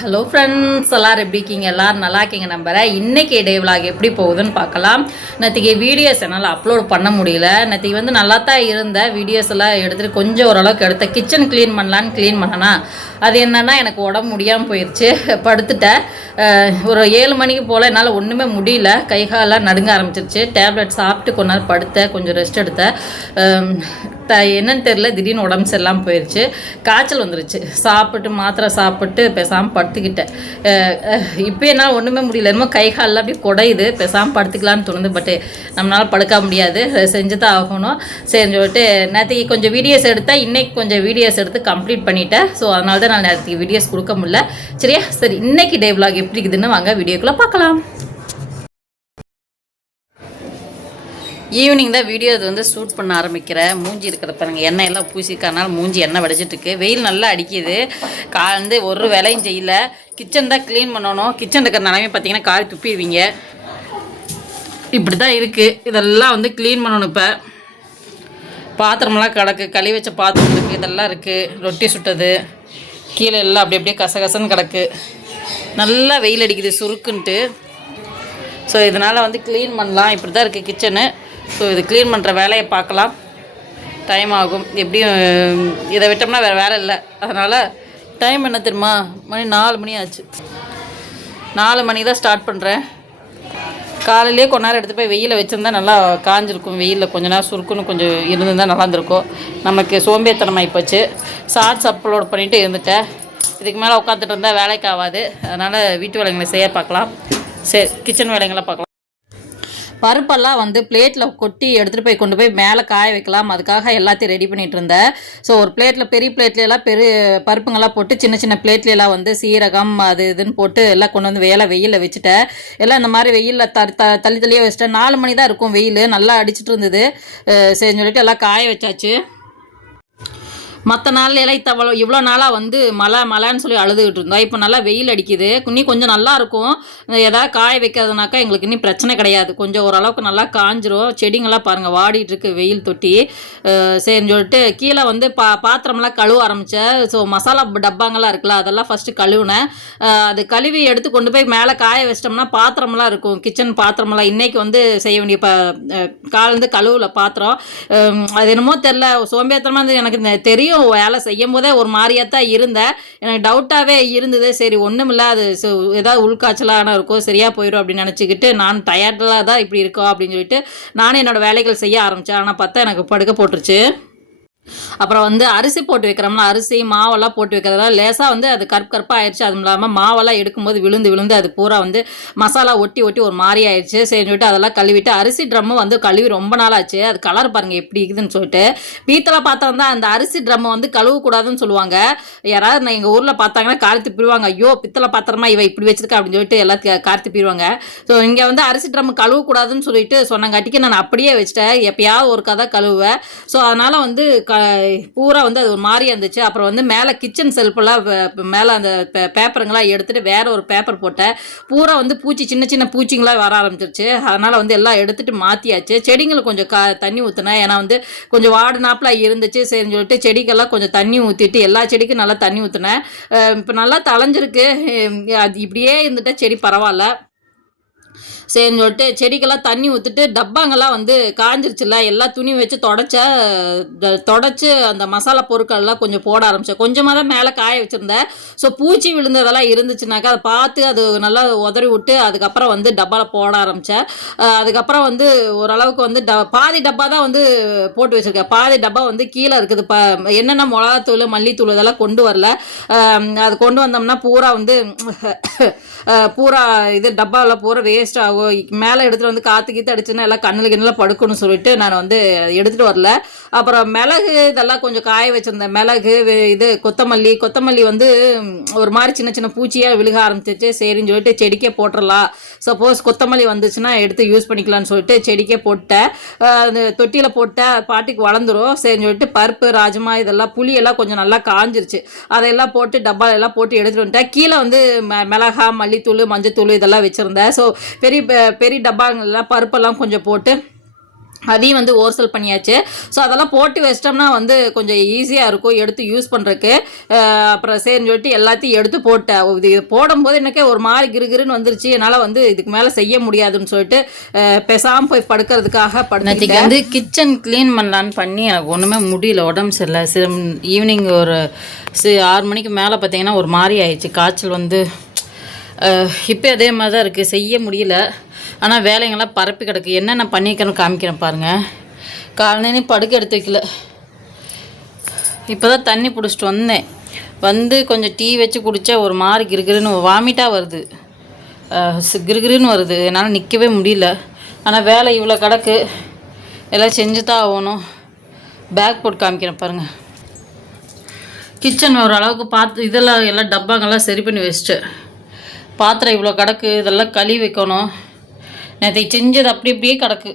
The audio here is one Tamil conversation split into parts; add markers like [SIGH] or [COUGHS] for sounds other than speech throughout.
ஹலோ ஃப்ரெண்ட்ஸ் எல்லாரும் எப்படி இருக்கீங்க? எல்லாரும் நல்லா இருக்கீங்க நம்புகிறேன் இன்றைக்கி டே எப்படி போகுதுன்னு பார்க்கலாம். நேற்றுக்கு வீடியோஸ் என்னால் அப்லோட் பண்ண முடியல. நேற்றுக்கு வந்து நல்லா தான் இருந்தேன். வீடியோஸ் எல்லாம் எடுத்துகிட்டு கொஞ்சம் ஓரளவுக்கு எடுத்தேன். கிச்சன் க்ளீன் பண்ணலான்னு க்ளீன் பண்ணனா அது என்னென்னா எனக்கு உடம்பு முடியாமல் போயிடுச்சு படுத்துட்டேன். ஒரு ஏழு மணிக்கு போல் என்னால் ஒன்றுமே முடியல. கை காலெல்லாம் நடுங்க ஆரம்பிச்சிருச்சு. டேப்லெட் சாப்பிட்டு கொஞ்ச நேரம் படுத்தேன். கொஞ்சம் ரெஸ்ட் எடுத்தேன். த என்னன்னு தெரில திடீர்னு உடம்பு சரியில்லாமல் போயிடுச்சு காய்ச்சல் வந்துருச்சு. சாப்பிட்டு மாத்திரை சாப்பிட்டு பேசாமல் படுத்துக்கிட்டேன். இப்போ என்னால் ஒன்றுமே முடியல. என்னமோ கை காலெல்லாம் அப்படியே குடையுது. பேசாமல் படுத்துக்கலான்னு தோணுது பட்டு நம்மளால் படுக்க முடியாது. செஞ்சு தான் ஆகணும். சரின்னு சொல்லிட்டு நேற்றுக்கு கொஞ்சம் வீடியோஸ் எடுத்தேன். இன்றைக்கி கொஞ்சம் வீடியோஸ் எடுத்து கம்ப்ளீட் பண்ணிட்டேன். ஸோ அதனால தான் நான் நேற்றுக்கு வீடியோஸ் கொடுக்க முடியல. சரியா? சரி இன்னைக்கு டே விலாக் எப்படி இருக்குதுன்னு வாங்க வீடியோக்குள்ளே பார்க்கலாம். ஈவினிங் தான் வீடியோ இது வந்து ஷூட் பண்ண ஆரம்பிக்கிறேன் மூஞ்சி இருக்கிற பாருங்க. எண்ணெய் எல்லாம் பூசிக்கிறனால மூஞ்சி எண்ணெய் வடிச்சிட்டு இருக்கு. வெயில் நல்லா அடிக்குது. கா வந்து ஒரு வேலையும் செய்யல. கிச்சன் தான் க்ளீன் பண்ணணும். கிச்சன் இருக்கிற நிலமே பார்த்தீங்கன்னா காரி துப்பிடுவீங்க. இப்படி தான் இருக்குது இதெல்லாம் வந்து க்ளீன் பண்ணணும் இப்போ. பாத்திரமெல்லாம் கிடக்கு களி வச்ச பாத்திரம் இருக்குது இதெல்லாம் இருக்குது ரொட்டி சுட்டது. கீழே எல்லாம் அப்படி அப்படியே கசகசன்னு கிடக்கு. நல்லா வெயில் அடிக்குது சுருக்குன்ட்டு. ஸோ இதனால் வந்து க்ளீன் பண்ணலாம். இப்படி தான் இருக்குது கிச்சனு ஸோ இது க்ளீன் பண்ணுற வேலையை பார்க்கலாம். டைம் ஆகும். எப்படியும் இதை விட்டோம்னா வேறு வேலை இல்லை. அதனால் டைம் என்ன தெரியுமா? மணி நாலு மணி ஆச்சு. நாலு மணி தான் ஸ்டார்ட் பண்ணுறேன் காலையிலேயே கொஞ்ச நேரம் எடுத்து போய் வெயிலில் வச்சுருந்தா நல்லா காஞ்சிருக்கும். வெயிலில் கொஞ்ச நேரம் சுருக்குன்னு கொஞ்சம் இருந்திருந்தால் நல்லா இருந்திருக்கும். நமக்கு சோம்பேறித்தனமாகி போச்சு ஷார்ட்ஸ் அப்லோட் பண்ணிவிட்டு இருந்துட்டேன். இதுக்கு மேலே உட்காந்துட்டு இருந்தால் வேலைக்கு ஆகாது. அதனால் வீட்டு வேலைங்களை செய்ய பார்க்கலாம். சரி கிச்சன் வேலைங்களை பார்க்கலாம். பருப்பெல்லாம் வந்து பிளேட்டில் கொட்டி எடுத்துகிட்டு போய் கொண்டு போய் மேலே காய வைக்கலாம். அதுக்காக எல்லாத்தையும் ரெடி பண்ணிட்டு இருந்தேன். ஸோ ஒரு பிளேட்டில் பெரிய பிளேட்ல பெரு பெரிய பருப்புங்கெல்லாம் போட்டு சின்ன சின்ன பிளேட்லையெல்லாம் வந்து சீரகம் அது இதுன்னு போட்டு எல்லாம் கொண்டு வந்து வேலை வெயிலில் வச்சுட்டேன். எல்லாம் இந்த மாதிரி வெயிலில் த த தள்ளி தள்ளியே வச்சுட்டேன். நாலு மணி தான் இருக்கும் வெயில். நல்லா அடிச்சிட்டு இருந்தது. சரின்னு சொல்லிட்டு எல்லாம் காய வச்சாச்சு. மற்ற நாள் எல்லாம் இத்தவளோ இவ்வளோ நாளாக வந்து மழை மழைன்னு சொல்லி அழுதுகிட்டு இருந்தோம். இப்போ நல்லா வெயில் அடிக்குது. இன்னும் கொஞ்சம் நல்லா இருக்கும். ஏதாவது காய வைக்கிறதுனாக்கா எங்களுக்கு இன்னும் பிரச்சனை கிடையாது. கொஞ்சம் ஓரளவுக்கு நல்லா காஞ்சிரும். செடிங்கள்லாம் பாருங்கள் வாடிட்டு இருக்கு வெயில் தொட்டி. சரின்னு சொல்லிட்டு கீழே வந்து பா பாத்திரம்லாம் கழுவ ஆரம்பித்தேன் ஸோ மசாலா டப்பாங்கெல்லாம் இருக்குல்ல அதெல்லாம் ஃபஸ்ட்டு கழுவுனேன். அது கழுவி எடுத்து கொண்டு போய் மேலே காய வச்சிட்டோம்னா பாத்திரம்லாம் இருக்கும். கிச்சன் பாத்திரம்லாம் இன்றைக்கி வந்து செய்ய வேண்டிய ப காலேருந்து கழுவில் பாத்திரம். அது என்னமோ தெரில சோம்பேறித்தனமாக இருந்து எனக்கு தெரியும் நீயும் வேலை செய்யும் போதே ஒரு மாதிரியாக தான் இருந்தேன் எனக்கு டவுட்டாகவே இருந்தது. சரி ஒன்றும் இல்லை அது ஏதாவது உள்காய்ச்சலான இருக்கும் சரியாக போயிடும் அப்படின்னு நினச்சிக்கிட்டு நான் டயர்டெலாம் தான் இப்படி இருக்கோம் அப்படின்னு சொல்லிட்டு நானும் என்னோட வேலைகள் செய்ய ஆரம்பித்தேன் ஆனால் பார்த்தா எனக்கு படுக்க போட்டுருச்சு. அப்புறம் வந்து அரிசி போட்டு வைக்கிறோம்ல அரிசி மாவெல்லாம் போட்டு வைக்கிறதால லேசாக வந்து அது கருப்பு கருப்பாக ஆயிடுச்சு. அதுவும் இல்லாமல் மாவெல்லாம் எடுக்கும்போது விழுந்து விழுந்து அது பூரா வந்து மசாலா ஒட்டி ஒட்டி ஒரு மாதிரி ஆயிடுச்சு. சரின்னு சொல்லிட்டு அதெல்லாம் கழுவிட்டு அரிசி ட்ரம்மு வந்து கழுவி ரொம்ப நாள் ஆச்சு. அது கலர் பாருங்கள் எப்படி இருக்குதுன்னு சொல்லிட்டு. வீட்டில் பாத்திரம் தான் அந்த அரிசி ட்ரம்மை வந்து கழுவக்கூடாதுன்னு சொல்லுவாங்க. யாராவது நான் எங்கள் ஊரில் பார்த்தாங்கன்னா கார்த்தி பிரிவாங்க. ஐயோ பித்தளை பாத்திரமா இவ இப்படி வச்சிருக்கா அப்படின்னு சொல்லிட்டு எல்லாத்தையும் கார்த்தி பிரிவாங்க. ஸோ இங்கே வந்து அரிசி ட்ரம் கழுவக்கூடாதுன்னு சொல்லிட்டு சொன்னங்காட்டிக்கு நான் அப்படியே வச்சிட்டேன். எப்பயாவது ஒரு கதை கழுவுவேன். ஸோ அதனால் வந்து க பூரா வந்து அது ஒரு மாதிரியாக இருந்துச்சு. அப்புறம் வந்து மேலே கிச்சன் செல்ஃபெல்லாம் மேலே அந்த பேப்பருங்களாம் எடுத்துகிட்டு வேறு ஒரு பேப்பர் போட்டேன். பூரா வந்து பூச்சி சின்ன சின்ன பூச்சிங்களாம் வர ஆரம்பிச்சிருச்சு. அதனால் வந்து எல்லாம் எடுத்துட்டு மாற்றியாச்சு செடிங்களுக்கு கொஞ்சம் கா தண்ணி ஊற்றினேன் ஏன்னா வந்து கொஞ்சம் வாடினாப்புல இருந்துச்சு சரின்னு சொல்லிட்டு செடிக்கெல்லாம் கொஞ்சம் தண்ணி ஊற்றிட்டு எல்லா செடிக்கும் நல்லா தண்ணி ஊற்றினேன் இப்போ நல்லா தளைஞ்சிருக்கு அது இப்படியே இருந்துட்டா செடி பரவாயில்ல. சரின்னு சொல்லிட்டு செடிக்கெல்லாம் தண்ணி ஊற்றிட்டு டப்பாங்கெல்லாம் வந்து காஞ்சிருச்சுல எல்லா துணி வச்சு தொடச்ச தொடச்சி அந்த மசாலா பொருட்கள்லாம் கொஞ்சம் போட ஆரம்பித்தேன் கொஞ்சமாக தான் மேலே காய வச்சுருந்தேன். ஸோ பூச்சி விழுந்ததெல்லாம் இருந்துச்சுனாக்கா அதை பார்த்து அது நல்லா உதறி விட்டு அதுக்கப்புறம் வந்து டப்பாவில் போட ஆரம்பித்தேன் அதுக்கப்புறம் வந்து ஓரளவுக்கு வந்து ட பாதி டப்பா தான் வந்து போட்டு வச்சுருக்கேன். பாதி டப்பா வந்து கீழே இருக்குது. ப என்னென்ன மிளகாத்தூள் மல்லித்தூள் இதெல்லாம் கொண்டு வரல. அது கொண்டு வந்தோம்னா பூரா வந்து பூரா இது டப்பாவில் பூரா வேஸ்ட் ஆகும். மேலே எடுத்துகிட்டு வந்து காற்று கீத்து அடிச்சுன்னா எல்லாம் கண்ணில் கிண்ணில் படுக்கணும்னு சொல்லிட்டு நான் வந்து எடுத்துகிட்டு வரல. அப்புறம் மிளகு இதெல்லாம் கொஞ்சம் காய வச்சுருந்தேன். மிளகு இது கொத்தமல்லி. கொத்தமல்லி வந்து ஒரு மாதிரி சின்ன சின்ன பூச்சியாக விழுக ஆரம்பிச்சிச்சு. சரின்னு சொல்லிட்டு செடிக்கே போட்டுடலாம் சப்போஸ் கொத்தமல்லி வந்துச்சுன்னா எடுத்து யூஸ் பண்ணிக்கலாம்னு சொல்லிட்டு செடிக்கே போட்டேன். அந்த தொட்டியில் போட்டேன் பாட்டிக்கு வளர்ந்துடும் சரின்னு சொல்லிட்டு பருப்பு ராஜமா இதெல்லாம் புளியெல்லாம் கொஞ்சம் நல்லா காஞ்சிருச்சு. அதையெல்லாம் போட்டு டப்பாலெல்லாம் போட்டு எடுத்துகிட்டு வந்துட்டேன். கீழே வந்து ம மிளகா மல்லித்தூள் மஞ்சத்தூள் இதெல்லாம் வச்சுருந்தேன். ஸோ பெரிய பெரிய டப்பாங்கள்லாம் பருப்பெல்லாம் கொஞ்சம் போட்டு அதையும் வந்து ஓர்சல் பண்ணியாச்சு. ஸோ அதெல்லாம் போட்டு வச்சிட்டோம்னா வந்து கொஞ்சம் ஈஸியாக இருக்கும். எடுத்து யூஸ் பண்ணுறக்கு அப்புறம் சரின்னு சொல்லிட்டு எல்லாத்தையும் எடுத்து போட்டேன் இது போடும்போது எனக்கே ஒரு மாதிரி கிருகிருன்னு வந்துருச்சு. என்னால் வந்து இதுக்கு மேலே செய்ய முடியாதுன்னு சொல்லிட்டு பெசாமல் போய் படுக்கிறதுக்காக படுத்துக்கு வந்து கிச்சன் க்ளீன் பண்ணலான்னு பண்ணி எனக்கு ஒன்றுமே முடியல உடம்பு சரியில்லை. ஈவினிங் ஒரு ஆறு மணிக்கு மேலே பார்த்தீங்கன்னா ஒரு மாதிரி ஆயிடுச்சு. காய்ச்சல் வந்து இப்போ அதே மாதிரி தான் இருக்குது செய்ய முடியல. ஆனால் வேலைங்கள்லாம் பரப்பி கிடக்கு. என்னென்ன பண்ணியிருக்கேன்னு காமிக்கிறேன் பாருங்கள் காலையிலே படுக்க எடுத்து வைக்கல. இப்போ தான் தண்ணி பிடிச்சிட்டு வந்தேன். வந்து கொஞ்சம் டீ வச்சு குடித்தா ஒரு மாதிரி கிருகிருன்னு வாமிட்டாக வருது. கிருகிருன்னு வருது. என்னால் நிற்கவே முடியல. ஆனால் வேலை இவ்வளோ கிடக்கு. எல்லாம் செஞ்சு தான் ஆகணும். பேக் போட்டு காமிக்கிறேன் பாருங்கள் கிச்சன் ஓரளவுக்கு பார்த்து இதெல்லாம் எல்லாம் டப்பாங்கெல்லாம் சரி பண்ணி வச்சுட்டு பாத்திரம் இவ்வளோ கிடக்கு இதெல்லாம் கழுவி வைக்கணும். நேற்று செஞ்சது அப்படி அப்படியே கிடக்கு.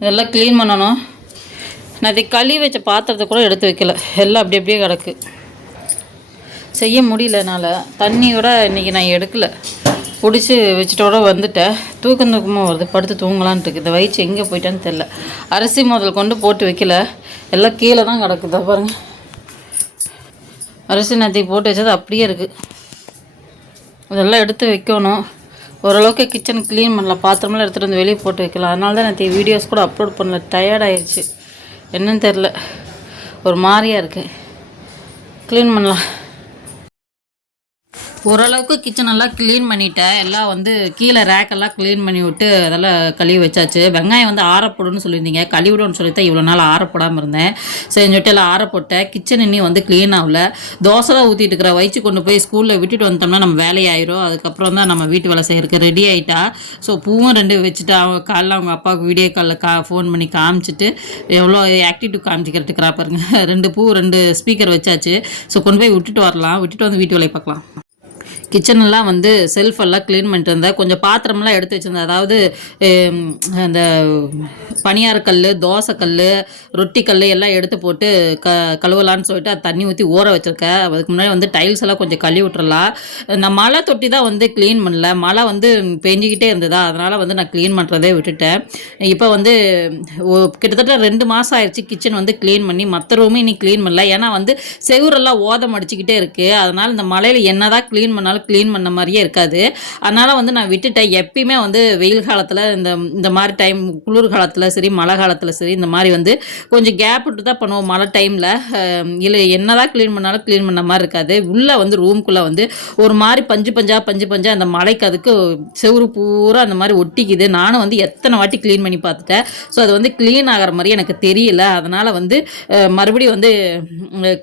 இதெல்லாம் க்ளீன் பண்ணணும். நேற்று கழுவி வச்ச பாத்திரத்தை கூட எடுத்து வைக்கல. எல்லாம் அப்படி அப்படியே கிடக்கு. செய்ய முடியல என்னால். தண்ணியோட இன்றைக்கி நான் எடுக்கலை. பிடிச்சி வச்சுட்டோட வந்துட்டேன். தூக்கம் தூக்கமாக வருது. படுத்து தூங்கலான்ட்டு இருக்குது இந்த வயிற்று எங்கே போயிட்டான்னு தெரில அரிசி முதல் கொண்டு போட்டு வைக்கல. எல்லாம் கீழே தான் கிடக்குதா பாருங்கள் அரிசி நேற்று போட்டு வச்சது அப்படியே இருக்குது இதெல்லாம் எடுத்து வைக்கணும். ஓரளவுக்கு கிச்சன் க்ளீன் பண்ணலாம் பாத்திரமெல்லாம் எடுத்துகிட்டு வந்து வெளியே போட்டு வைக்கலாம். அதனால தான் நேற்று வீடியோஸ் கூட அப்லோட் பண்ணல டயர்ட் ஆயிடுச்சு என்னன்னு தெரில ஒரு மாதிரியாக இருக்குது க்ளீன் பண்ணலாம். ஓரளவுக்கு கிச்சன் எல்லாம் க்ளீன் பண்ணிட்டேன். எல்லாம் வந்து கீழே ரேக்கெல்லாம் க்ளீன் பண்ணி விட்டு அதெல்லாம் கழுவி வச்சாச்சு. வெங்காயம் வந்து ஆறப்போடுன்னு சொல்லியிருந்தீங்க. கழுவிடும்னு சொல்லி தான் இவ்வளோ நாள் ஆறப்போடாமல் இருந்தேன். சரி சொல்லிட்டு எல்லாம் ஆறப்போட்டேன். கிச்சன் இன்னும் வந்து க்ளீன் ஆகல. தோசை தான் ஊற்றிட்டு இருக்கிற. வயிற்று கொண்டு போய் ஸ்கூலில் விட்டுட்டு வந்தோம்னா நம்ம வேலையாயிரும். அதுக்கப்புறம் தான் நம்ம வீட்டு வேலை செய்கிறதுக்கு ரெடி ஆகிட்டா ஸோ பூவும் ரெண்டு வச்சுட்டு அவங்க காலைல அவங்க அப்பாவுக்கு வீடியோ காலில் கா ஃபோன் பண்ணி காமிச்சிட்டு எவ்வளோ ஆக்டிவிட்டி காமிச்சிக்கிறதுக்குறா பாருங்க. [LAUGHS] ரெண்டு பூ ரெண்டு ஸ்பீக்கர் வச்சாச்சு. ஸோ கொண்டு போய் விட்டுட்டு வரலாம். விட்டுட்டு வந்து வீட்டு வேலையை பார்க்கலாம். கிச்சனெல்லாம் வந்து செல்ஃப் எல்லாம் க்ளீன் பண்ணிட்டு இருந்தேன் கொஞ்சம் பாத்திரம்லாம் எடுத்து வச்சுருந்தேன். அதாவது அந்த பனியாரக்கல் தோசைக்கல் ரொட்டி கல் எல்லாம் எடுத்து போட்டு க கழுவலான்னு சொல்லிட்டு அது தண்ணி ஊற்றி ஊற வச்சுருக்கேன். அதுக்கு முன்னாடி வந்து டைல்ஸ் எல்லாம் கொஞ்சம் கழுவி விட்டுறலாம். இந்த மழை தொட்டி தான் வந்து க்ளீன் பண்ணல. மழை வந்து பெஞ்சிக்கிட்டே இருந்ததா. அதனால் வந்து நான் க்ளீன் பண்ணுறதே விட்டுட்டேன். இப்போ வந்து கிட்டத்தட்ட ரெண்டு மாதம் ஆயிடுச்சு கிச்சன் வந்து க்ளீன் பண்ணி. மற்ற ரூமும் இன்னும் க்ளீன் பண்ணல. ஏன்னா வந்து செவுரெல்லாம் ஓதம் அடிச்சுக்கிட்டே இருக்குது அதனால் இந்த மழையில் என்னதான் க்ளீன் பண்ணாலும் க்ளீன் பண்ண மாதிரியே இருக்காது. அதனால் வந்து நான் விட்டுட்டேன். எப்பயுமே வந்து வெயில் காலத்தில் இந்த இந்த மாதிரி டைம் குளிர் காலத்தில் சரி மழை காலத்தில் சரி இந்த மாதிரி வந்து கொஞ்சம் கேப் விட்டு தான் பண்ணுவோம். மழை டைமில் இல்லை என்னதான் க்ளீன் பண்ணாலும் க்ளீன் பண்ண மாதிரி இருக்காது. உள்ளே வந்து ரூம்குள்ளே வந்து ஒரு மாதிரி பஞ்சு பஞ்சா பஞ்சு பஞ்சா அந்த மழைக்கு அதுக்கு செவ்வறு பூரா அந்த மாதிரி ஒட்டிக்குது. நானும் வந்து எத்தனை வாட்டி க்ளீன் பண்ணி பார்த்துட்டேன். ஸோ அது வந்து க்ளீன் ஆகிற மாதிரி எனக்கு தெரியல. அதனால் வந்து மறுபடியும் வந்து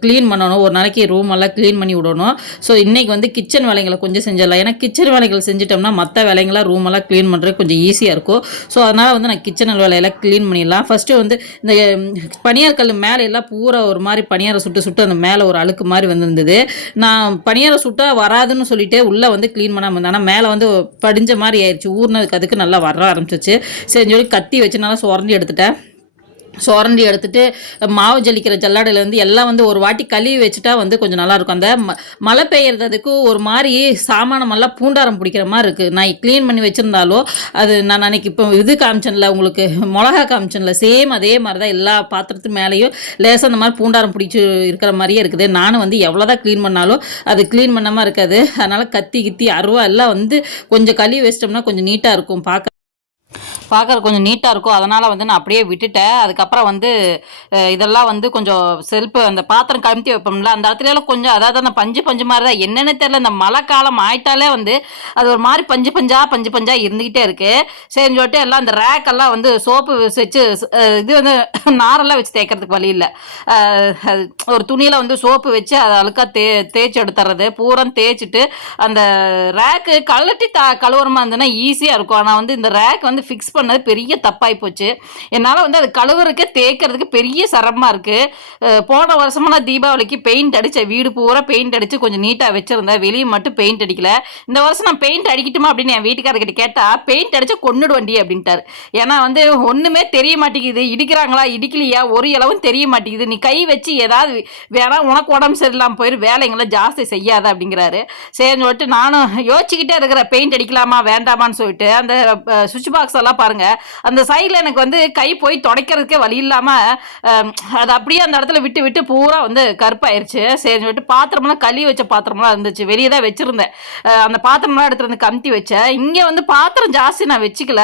க்ளீன் பண்ணணும். ஒரு நாளைக்கு ரூம் எல்லாம் க்ளீன் பண்ணி விடணும். ஸோ இன்றைக்கி வந்து கிச்சன் வேலைகளை கொஞ்சம் செஞ்சிடலாம். ஏன்னா கிச்சன் வேலைகள் செஞ்சிட்டோம்னா மற்ற வேலைங்களாம் ரூமெல்லாம் க்ளீன் பண்ணுறது கொஞ்சம் ஈஸியாக இருக்கும். ஸோ அதனால் வந்து நான் கிச்சன் வேலையெல்லாம் க்ளீன் பண்ணிடலாம். ஃபஸ்ட்டு வந்து இந்த உம், பனியார் கல் மேலே எல்லாம் பூரா ஒரு மாதிரி பனியாரை சுட்டு சுட்டு அந்த மேலே ஒரு அழுக்கு மாதிரி வந்திருந்தது. நான் பனியாரை சுட்டால் வராதுன்னு சொல்லிட்டு உள்ளே வந்து க்ளீன் பண்ணாமல் இருந்தேன். ஆனால் மேலே வந்து படிஞ்ச மாதிரி ஆயிடுச்சு ஊர்னதுக்கு அதுக்கு நல்லா வர ஆரம்பிச்சிச்சு. சரி சொல்லி கத்தி வச்சு நல்லா சுரண்டி எடுத்துட்டேன். சுரண்டி எடுத்துகிட்டு மாவு ஜலிக்கிற ஜல்லாடையிலேருந்து எல்லாம் வந்து ஒரு வாட்டி கழுவி வச்சுட்டா வந்து கொஞ்சம் நல்லாயிருக்கும் அந்த ம மழை பெய்யறதுக்கு ஒரு மாதிரி சாமானமெல்லாம் பூண்டாரம் பிடிக்கிற மாதிரி இருக்குது நான் க்ளீன் பண்ணி வச்சுருந்தாலும் அது நான் அன்னைக்கு இப்போ இது காமிச்சனில் உங்களுக்கு மிளகா காமிச்சனில் சேம் அதே மாதிரி தான் எல்லா பாத்திரத்து மேலேயும் லேசாக அந்த மாதிரி பூண்டாரம் பிடிச்சி இருக்கிற மாதிரியே இருக்குது. நானும் வந்து எவ்வளோ தான் க்ளீன் பண்ணாலும் அது க்ளீன் பண்ணாமல் இருக்காது. அதனால் கத்தி கித்தி அருவா எல்லாம் வந்து கொஞ்சம் கழுவி வச்சிட்டோம்னா கொஞ்சம் நீட்டாக இருக்கும். பார்க்க பார்க்குறது கொஞ்சம் நீட்டாக இருக்கும். அதனால் வந்து நான் அப்படியே விட்டுட்டேன். அதுக்கப்புறம் வந்து இதெல்லாம் வந்து கொஞ்சம் செல்ஃபு அந்த பாத்திரம் கமுத்தி வைப்போம்ல அந்த இடத்துல எல்லாம் கொஞ்சம் அதாவது அந்த பஞ்சு பஞ்சு மாதிரி தான். என்னென்னு தெரில இந்த மழை காலம் ஆயிட்டாலே வந்து அது ஒரு மாதிரி பஞ்சு பஞ்சா பஞ்சு பஞ்சா இருந்துக்கிட்டே இருக்குது சரின்னு சொல்லிட்டு எல்லாம் அந்த ரேக்கெல்லாம் வந்து சோப்பு வச்சு இது வந்து நாரெல்லாம் வச்சு தேய்க்கிறதுக்கு வழி இல்லை. அது ஒரு துணியில் வந்து சோப்பு வச்சு அதை அழுக்கா தே தேய்ச்சி எடுத்துறது பூரம் தேய்ச்சிட்டு அந்த ரேக்கு கழட்டி த கழுவுறமா இருந்ததுன்னா ஈஸியாக இருக்கும். ஆனால் வந்து இந்த ரேக் வந்து ஃபிக்ஸ் பண்ணது பெரிய தப்பாகி போச்சு. என்னால் வந்து அது கழுவுறதுக்கு தேய்க்கிறதுக்கு பெரிய சிரமமாக இருக்குது போன வருஷமாக நான் தீபாவளிக்கு பெயிண்ட் அடித்தேன் வீடு பூரா பெயிண்ட் அடித்து கொஞ்சம் நீட்டாக வச்சுருந்தேன். வெளியே மட்டும் பெயிண்ட் அடிக்கல. இந்த வருஷம் நான் பெயிண்ட் அடிக்கட்டுமா அப்படின்னு என் வீட்டுக்காரர்கிட்ட கேட்டால் பெயிண்ட் அடித்து கொன்னுடு வண்டி அப்படின்ட்டாரு. ஏன்னா வந்து ஒன்றுமே தெரிய மாட்டேங்குது. இடிக்கிறாங்களா இடிக்கலையா? ஒரு இளவும் தெரிய மாட்டேங்குது. நீ கை வச்சு ஏதாவது வேணா உனக்கு உடம்பு சரியில்லாமல் போயிரு. வேலைங்களை ஜாஸ்தி செய்யாத அப்படிங்கிறாரு. சரின்னு சொல்லிட்டு நானும் யோசிச்சுக்கிட்டே இருக்கிறேன். பெயிண்ட் அடிக்கலாமா? வேண்டாமான்னு சொல்லிட்டு. அந்த சுவிட்ச் பாக்ஸ் பாக்ஸ் எல்லாம் பாருங்க. அந்த சைடில் எனக்கு வந்து கை போய் துடைக்கிறதுக்கே வழி இல்லாமல் அது அப்படியே அந்த இடத்துல விட்டு விட்டு பூரா வந்து கருப்பாயிருச்சு. சரி சொல்லிட்டு பாத்திரம்லாம் கழுவி வச்ச பாத்திரம்லாம் இருந்துச்சு. வெளியே தான் வச்சுருந்தேன். அந்த பாத்திரம்லாம் எடுத்துகிட்டு வந்து கமுத்தி வச்சேன். இங்கே வந்து பாத்திரம் ஜாஸ்தி நான் வச்சுக்கல.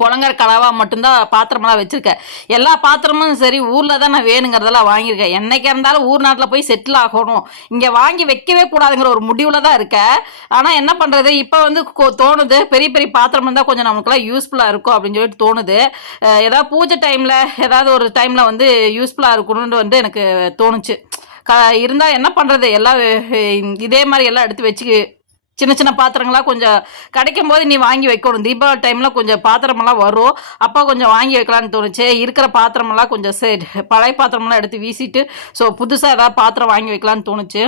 புலங்கர் கலவா மட்டும்தான் பாத்திரமெல்லாம் வச்சுருக்கேன். எல்லா பாத்திரமும் சரி ஊரில் தான் நான் வேணுங்கிறதெல்லாம் வாங்கியிருக்கேன். என்னைக்கா இருந்தாலும் ஊர் நாட்டில் போய் செட்டில் ஆகணும். இங்கே வாங்கி வைக்கவே கூடாதுங்கிற ஒரு முடிவில் தான் இருக்கேன். ஆனால் என்ன பண்ணுறது இப்போ வந்து தோணுது. பெரிய பெரிய பாத்திரம் இருந்தால் கொஞ்சம் நமக்குலாம் யூஸ்ஃபுல்லாக இருக்கும் அப்படின்னு சொல்லிட்டு தோணுது. ஏதாவது பூஜை டைமில் ஏதாவது ஒரு டைமில் வந்து யூஸ்ஃபுல்லாக இருக்கணும்னு வந்து எனக்கு தோணுச்சு. க இருந்தால் என்ன பண்ணுறது எல்லாம் இதே மாதிரி எல்லாம் எடுத்து வச்சு சின்ன சின்ன பாத்திரங்களா கொஞ்சம் கிடைக்கும் போது நீ வாங்கி வைக்கணும். தீபாவளி டைமில் கொஞ்சம் பாத்திரமெல்லாம் வரும். அப்போ கொஞ்சம் வாங்கி வைக்கலான்னு தோணுச்சு. இருக்கிற பாத்திரமெல்லாம் கொஞ்சம் சரி பழைய பாத்திரமெல்லாம் எடுத்து வீசிட்டு ஸோ புதுசாக ஏதாவது பாத்திரம் வாங்கி வைக்கலான்னு தோணுச்சு.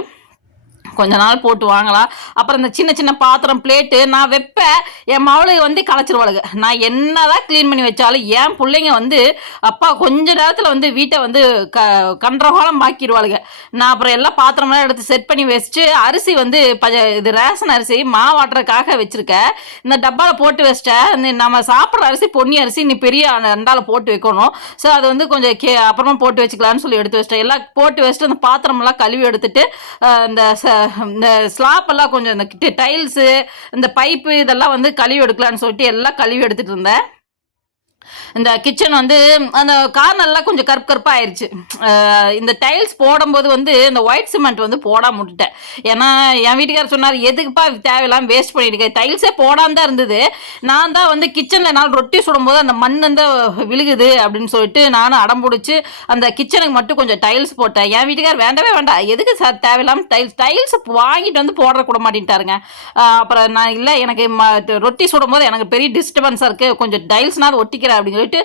கொஞ்ச நாள் போட்டு வாங்கலாம். அப்புறம் இந்த சின்ன சின்ன பாத்திரம் பிளேட்டு நான் வைப்பேன் என் மவளுக்கு வந்து களைச்சிருவாளுங்க நான் என்னதான் க்ளீன் பண்ணி வச்சாலும் என் பிள்ளைங்க வந்து அப்பா கொஞ்ச நேரத்தில் வந்து வீட்டை வந்து க கன்றகாலம் பாக்கிடுவாளுங்க நான் அப்புறம் எல்லா பாத்திரமெல்லாம் எடுத்து செட் பண்ணி வச்சுட்டு அரிசி வந்து பஜ இது ரேஷன் அரிசி மாவாட்டுறதுக்காக வச்சுருக்கேன் இந்த டப்பாவில் போட்டு வச்சிட்டேன் நம்ம சாப்பிட்ற அரிசி பொன்னி அரிசி நீ பெரிய அண்டாவில் போட்டு வைக்கணும். ஸோ அது வந்து கொஞ்சம் கே அப்புறமா போட்டு வச்சுக்கலான்னு சொல்லி எடுத்து வச்சிட்டேன். எல்லாம் போட்டு வச்சுட்டு அந்த பாத்திரமெல்லாம் கழுவி எடுத்துட்டு இந்த ச- இந்த ஸ்லாப் எல்லாம் கொஞ்சம் இந்த டைல்ஸு இந்த பைப்பு இதெல்லாம் வந்து கழுவி எடுக்கலான்னு சொல்லிட்டு எல்லாம் கழுவி எடுத்துகிட்டு இருந்தேன். இந்த கிச்சன் வந்து அந்த கார்னர்லாம் கொஞ்சம் கருப்பு கருப்பாக ஆயிடுச்சு இந்த டைல்ஸ் போடும்போது வந்து இந்த ஒயிட் சிமெண்ட் வந்து போடாம விட்டுட்டேன். ஏன்னா என் வீட்டுக்காரர் சொன்னார் எதுக்குப்பா தேவையில்லாமல் வேஸ்ட் பண்ணிட்டு டைல்ஸே போடாம தான் இருந்தது. நான் தான் வந்து கிச்சனில் நான் ரொட்டி சுடும்போது அந்த மண் வந்து விழுகுது அப்படின்னு சொல்லிட்டு நானும் அடம் பிடிச்சி அந்த கிச்சனுக்கு மட்டும் கொஞ்சம் டைல்ஸ் போட்டேன். என் வீட்டுக்கார் வேண்டவே வேண்டாம். எதுக்கு சார் தேவையில்லாமல் டைல்ஸ் டைல்ஸ் வாங்கிட்டு வந்து போடுற கூட மாட்டேன்ட்டாருங்க. அப்புறம் நான் இல்லை எனக்கு ரொட்டி சுடும்போது எனக்கு பெரிய டிஸ்டர்பன்ஸாக இருக்குது கொஞ்சம் டைல்ஸ்னால் ஒட்டிக்கிற அப்படின்னு சொல்லிட்டு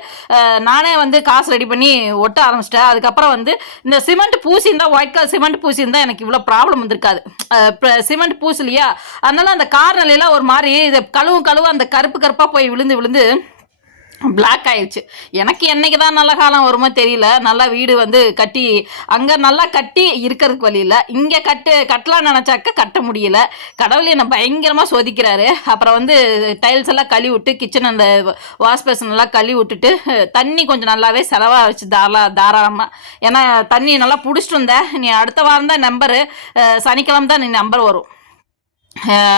நானே வந்து காசு ரெடி பண்ணி ஒட்ட ஆரம்பிச்சிட்டேன். அதுக்கப்புறம் வந்து இந்த சிமெண்ட் பூசி இருந்தால் ஒயிட் கலர் சிமெண்ட் பூசி இருந்தால் எனக்கு இவ்வளோ ப்ராப்ளம் வந்திருக்காது சிமெண்ட் பூசலையா? அதனால அந்த கார்நிலையெல்லாம் ஒரு மாதிரி இதை கழுவும் கழுவும் அந்த கருப்பு கருப்பாக போய் விழுந்து விழுந்து பிளாக் ஆயிடுச்சு. எனக்கு என்னைக்கு தான் நல்ல காலம் வருமோ தெரியல. நல்லா வீடு வந்து கட்டி அங்கே நல்லா கட்டி இருக்கிறதுக்கு வழி இல்லை. இங்கே கட்டு கட்டலாம் நினச்சாக்க கட்ட முடியல. கடவுள் என்னை பயங்கரமாக சோதிக்கிறாரு. அப்புறம் வந்து டைல்ஸ் எல்லாம் கழுவி விட்டு கிச்சன் அந்த வாஷ் பேசன் எல்லாம் கழுவி விட்டுட்டு தண்ணி கொஞ்சம் நல்லாவே செலவாகிடுச்சு தாரா தாராளமாக ஏன்னா தண்ணி நல்லா பிடிச்சிட்டு இருந்தேன் நீ அடுத்த வாரம் தான் நம்பரு சனிக்கிழமை தான் நீ நம்பர் வரும்.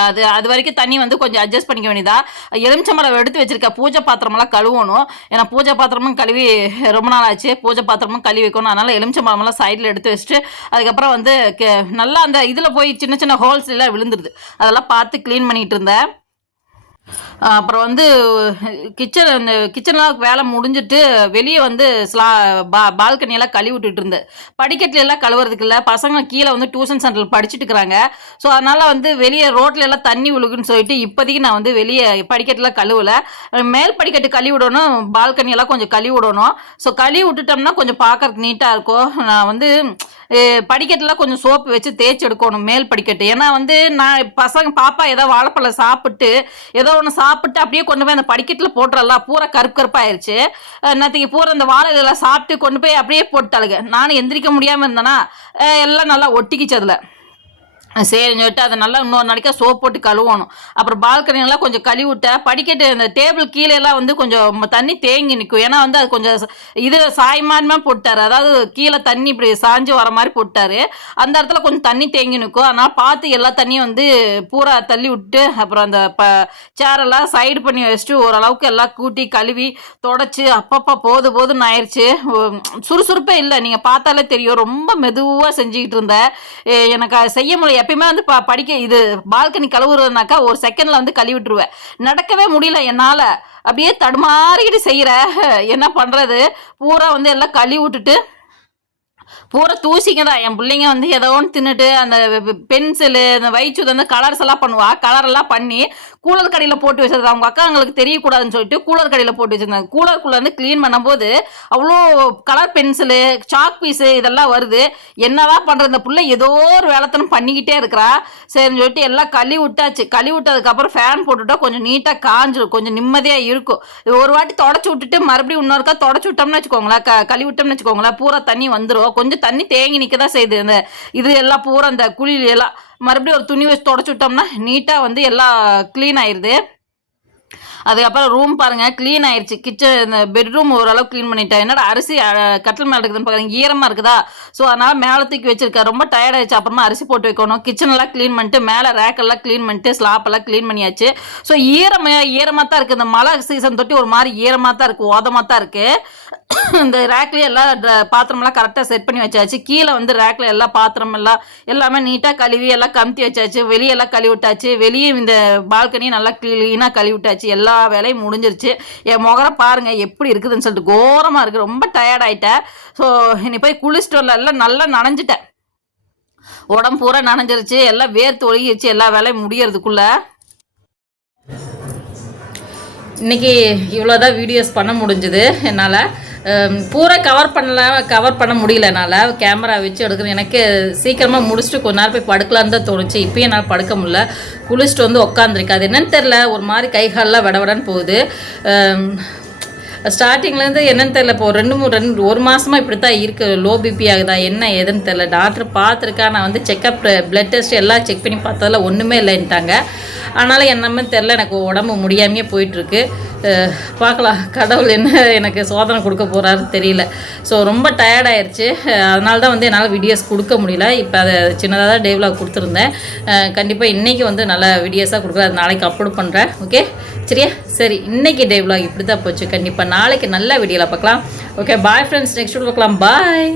அது அது வரைக்கும் தண்ணி வந்து கொஞ்சம் அட்ஜஸ்ட் பண்ணிக்க வேண்டியதா? எலுமிச்சம்பழம் எடுத்து வச்சிருக்க பூஜை பாத்திரமெல்லாம் கழுவணும். ஏன்னா பூஜை பாத்திரமும் கழுவி ரொம்ப நாள் ஆச்சு. பூஜை பாத்திரமும் கழுவி வைக்கணும். அதனால எலுமிச்சம்பழமெல்லாம் சைடில் எடுத்து வச்சுட்டு அதுக்கப்புறம் வந்து கே- நல்லா அந்த இதில் போய் சின்ன சின்ன ஹோல்ஸ் எல்லாம் விழுந்துருது. அதெல்லாம் பார்த்து க்ளீன் பண்ணிகிட்டு இருந்தேன். அப்புறம் வந்து கிச்சன் இந்த கிச்சனில் வேலை முடிஞ்சிட்டு வெளியே வந்து ஸ்லா பா பால்கனியெல்லாம் கழுவி விட்டுட்டு இருந்தேன். படிக்கட்டுல எல்லாம் கழுவுறதுக்கு இல்லை. பசங்க கீழே வந்து டியூஷன் சென்டரில் படிச்சுட்டு இருக்கிறாங்க. ஸோ அதனால் வந்து வெளியே ரோட்டில் எல்லாம் தண்ணி விழுகுன்னு சொல்லிட்டு இப்போதைக்கு நான் வந்து வெளியே படிக்கட்டுலாம் கழுவலை. மேல் படிக்கட்டு கழுவி விடணும். பால்கனியெல்லாம் கொஞ்சம் கழுவி விடணும். ஸோ கழுவி விட்டுட்டோம்னா கொஞ்சம் பார்க்கறதுக்கு நீட்டாக இருக்கும். நான் வந்து அஹ், கொஞ்சம் சோப்பு வச்சு தேய்ச்சி எடுக்கணும் மேல் படிக்கட்டு. ஏன்னா வந்து நான் பசங்க பாப்பா ஏதோ வாழைப்பழம் சாப்பிட்டு ஏதோ ஒன்று சாப்பிட்டு அப்படியே கொண்டு போய் அந்த படிக்கட்டில் போட்டுறலாம் பூரா கருப்பு கருப்பாயிருச்சு. நேற்றுக்கு பூரா அந்த வாழை இதெல்லாம் சாப்பிட்டு கொண்டு போய் அப்படியே போட்டாளுங்க நானும் எந்திரிக்க முடியாமல் இருந்தேனா எல்லாம் நல்லா ஒட்டிக்கிச்சு அதில். சரின்னு சொல்லிட்டு அதை நல்லா இன்னொரு நாளைக்கா சோப் போட்டு கழுவணும். அப்புறம் பால்கனியெல்லாம் கொஞ்சம் கழுவி விட்டேன் படிக்கட்டு இந்த டேபிள் கீழே எல்லாம் வந்து கொஞ்சம் தண்ணி தேங்கி நிற்கும் ஏன்னா வந்து அது கொஞ்சம் இது சாய்மானமாக போட்டார். அதாவது கீழே தண்ணி இப்படி சாஞ்சு வர மாதிரி போட்டார். அந்த இடத்துல கொஞ்சம் தண்ணி தேங்கி நிற்கும் அதனால் பார்த்து எல்லா தண்ணியும் வந்து பூரா தள்ளி விட்டு அப்புறம் அந்த ப சேரெல்லாம் சைடு பண்ணி வச்சுட்டு ஓரளவுக்கு எல்லாம் கூட்டி கழுவி தொடச்சி அப்பப்பா போது போதுன்னு ஆயிடுச்சு சுறுசுறுப்பே இல்லை. நீங்கள் பார்த்தாலே தெரியும். ரொம்ப மெதுவாக செஞ்சுக்கிட்டு இருந்தேன் எனக்கு அது செய்ய முடியல. எப்பயுமே வந்து ப படிக்க இது பால்கனி கழுவுறதுனாக்கா ஒரு செகண்ட்ல வந்து கழுவி விட்டுருவேன் நடக்கவே முடியல என்னால். அப்படியே தடுமாறிக்கிட்டு செய்கிற என்ன பண்ணுறது பூரா வந்து எல்லாம் கழுவி விட்டுட்டு பூரா தூசிங்க தான் என் பிள்ளைங்க வந்து ஏதோ ஒன்று தின்னுட்டு அந்த பென்சிலு இந்த வயிற்று வந்து கலர்ஸ் எல்லாம் பண்ணுவா. கலர் எல்லாம் பண்ணி கூலர் கடையில் போட்டு வச்சிருந்தா அவங்க அக்கா அவங்களுக்கு தெரியக்கூடாதுன்னு சொல்லிட்டு கூலர் கடையில் போட்டு வச்சிருந்தாங்க கூலருக்குள்ள வந்து க்ளீன் பண்ணும்போது அவ்வளோ கலர் பென்சிலு சாக் பீஸு இதெல்லாம் வருது. என்னதான் பண்ணுறது இந்த பிள்ளை ஏதோ ஒரு வேலைத்தனம் பண்ணிக்கிட்டே இருக்கிறா. சரின்னு சொல்லிட்டு எல்லாம் கழுவி விட்டாச்சு. கழுவி விட்டதுக்கப்புறம் ஃபேன் போட்டுட்டா கொஞ்சம் நீட்டாக காஞ்சிடும் கொஞ்சம் நிம்மதியாக இருக்கும். ஒரு வாட்டி தொடச்சி விட்டுட்டு மறுபடியும் இன்னொருக்கா தொடச்சி விட்டோம்னு வச்சுக்கோங்களேன். க கழுவி விட்டோம்னு வச்சுக்கோங்களேன். பூரா தண்ணி வந்துடும் கொஞ்சம் தண்ணி தேங்கி நிற்க தான் செய்யுது அந்த இது எல்லாம் பூரா அந்த குழியில் எல்லாம் மறுபடியும் ஒரு துணி வச்சு தொடச்சி விட்டோம்னா நீட்டாக வந்து எல்லாம் க்ளீன் ஆயிடுது அதுக்கப்புறம் ரூம் பாருங்க க்ளீன் ஆயிடுச்சு கிச்சன் இந்த பெட்ரூம் ஓரளவு க்ளீன் பண்ணிட்டேன். என்னடா அரிசி கட்டில் மேலே இருக்குதுன்னு பார்க்குறேன் ஈரமாக இருக்குதா? ஸோ அதனால் மேலே தூக்கி வச்சிருக்கேன். ரொம்ப டயர்டாயிடுச்சு ஆயிடுச்சு. அப்புறமா அரிசி போட்டு வைக்கணும். கிச்சன் எல்லாம் க்ளீன் பண்ணிட்டு மேலே ரேக்கெல்லாம் க்ளீன் பண்ணிட்டு ஸ்லாப் எல்லாம் க்ளீன் பண்ணியாச்சு. ஸோ ஈரமாக ஈரமாக தான் இருக்குது இந்த மழை சீசன் தொட்டி ஒரு மாதிரி ஈரமாக தான் இருக்குது ஓதமாக தான் இருக்குது [COUGHS] இந்த ரேக்லேயே எல்லாம் பாத்திரமெல்லாம் கரெக்டாக செட் பண்ணி வச்சாச்சு. கீழே வந்து ரேக்கில் எல்லா பாத்திரம் எல்லாம் எல்லாமே நீட்டாக கழுவி எல்லாம் கமுத்தி வச்சாச்சு. வெளியெல்லாம் கழுவி விட்டாச்சு. வெளியே இந்த பால்கனியும் நல்லா க்ளீனாக கழுவி விட்டாச்சு. எல்லா வேலையும் முடிஞ்சிருச்சு. என் முகர பாருங்க எப்படி இருக்குதுன்னு சொல்லிட்டு கோரமாக இருக்குது ரொம்ப டயர்ட் ஆயிட்டேன் ஸோ இனி போய் குளிச்சுட்டு வரல. எல்லாம் நல்லா நனைஞ்சிட்டேன். உடம்பு பூரா நனைஞ்சிருச்சு. எல்லாம் வேர்த்து ஒழுகிருச்சு. எல்லா வேலையும் முடியறதுக்குள்ள. இன்னைக்கு இவ்வளோதான் வீடியோஸ் பண்ண முடிஞ்சுது. என்னால் பூரா கவர் பண்ணல கவர் பண்ண முடியல என்னால். கேமரா வச்சு எடுக்கிறேன் எனக்கு சீக்கிரமாக முடிச்சுட்டு கொஞ்ச நேரம் போய் படுக்கலான்னு தான் தோணுச்சு. இப்போயும் என்னால் படுக்க முடியல. குளிச்சுட்டு வந்து உட்காந்துருக்கு அது என்னன்னு தெரில ஒரு மாதிரி கைகாலெலாம் விடவிடன்னு போகுது. ஸ்டார்டிங்லேருந்து என்னன்னு தெரில இப்போ ரெண்டு மூணு ரெண்டு ஒரு மாதமாக இப்படி தான் இருக்குது லோ பிபி ஆகுதா என்ன ஏதுன்னு தெரில டாக்டர் பார்த்துருக்கா. நான் வந்து செக்கப் ப்ளட் டெஸ்ட் எல்லாம் செக் பண்ணி பார்த்ததில் ஒன்றுமே இல்லைன்ட்டாங்க. அதனால் என்னமே தெரில எனக்கு உடம்பு முடியாமையே போயிட்டுருக்கு. பார்க்கலாம். கடவுள் என்ன எனக்கு சோதனை கொடுக்க போகிறாரு தெரியல. ஸோ ரொம்ப டயர்ட் ஆயிடுச்சு அதனால தான் வந்து என்னால் வீடியோஸ் கொடுக்க முடியல. இப்போ அதை சின்னதாக தான் டேவ்லாக் கொடுத்துருந்தேன். கண்டிப்பாக இன்றைக்கி வந்து நல்ல வீடியோஸாக கொடுக்குறேன். அது நாளைக்கு அப்லோட் பண்ணுறேன் ஓகே சரியா? சரி இன்னைக்கு டேவ்லாக் இப்படி தான் போச்சு. கண்டிப்பாக நாளைக்கு நல்ல வீடியோவில் பார்க்கலாம். ஓகே பாய் ஃப்ரெண்ட்ஸ் நெக்ஸ்ட் பார்க்கலாம். பாய்